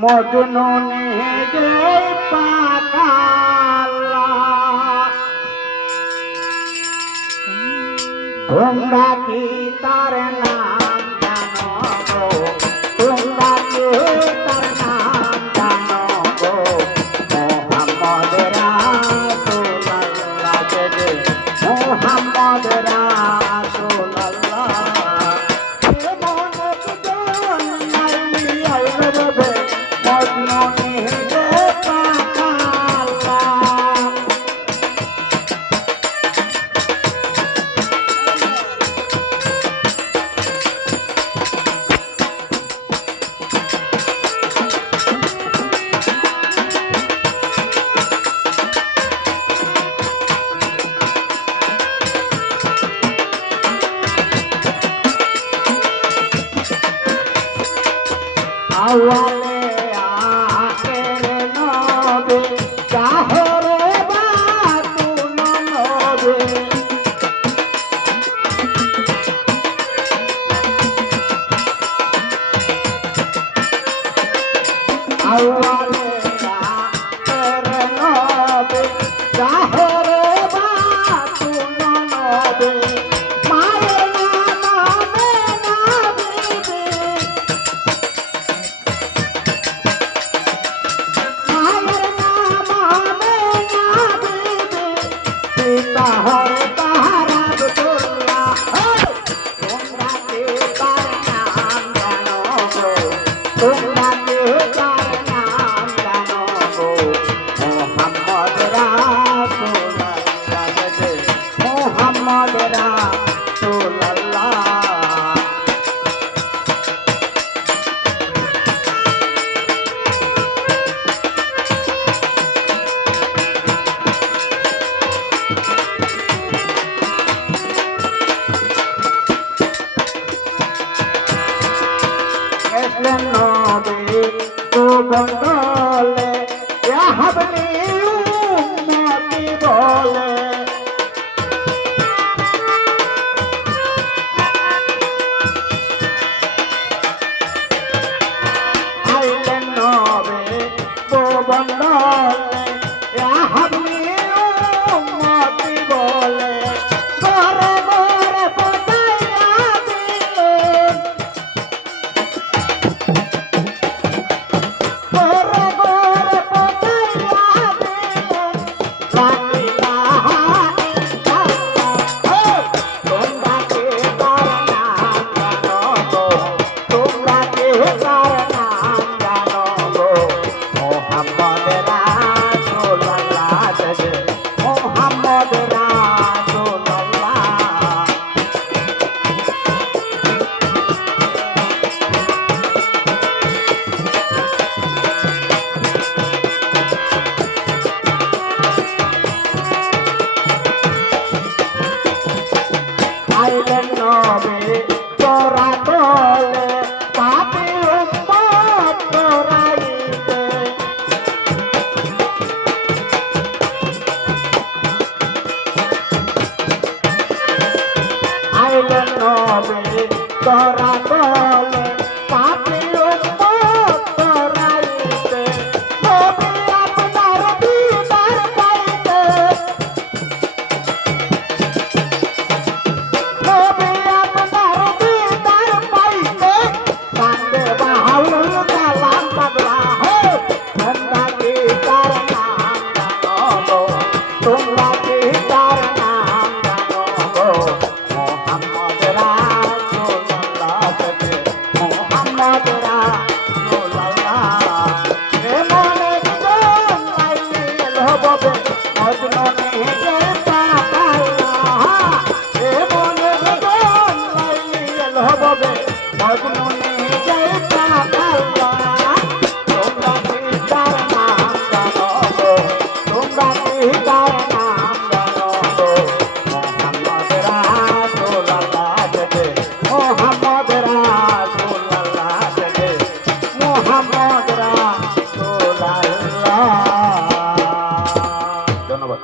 মজনু নিজে পাকালা তোমরা কি তার নাম জানো গো তোমরা কি তার নাম জানো গো মোহাম্মদ রাসূলুল্লাহ জে মোহাম্মদ রাসূলুল্লাহ আওয়ালে আখের নবে জাহরে বাতুল নবে আওয়ালে আখের নবে জাহরে বাতুল নবে নবী তো বলে হাবলি উম্মতি বলে আইলেন নবী তো বলে হাবলি উম্মতি বলে ঘরে ঘরে পতাইয়া দিলেন আইলেন নবী তোরা বলে পাপী উম্মত তোরাইতে আইলেন নবী তোরা বলে পাপী উম্মত তোরাইতে নবী আপনার দিদার পাইতে ধন্যবাদ।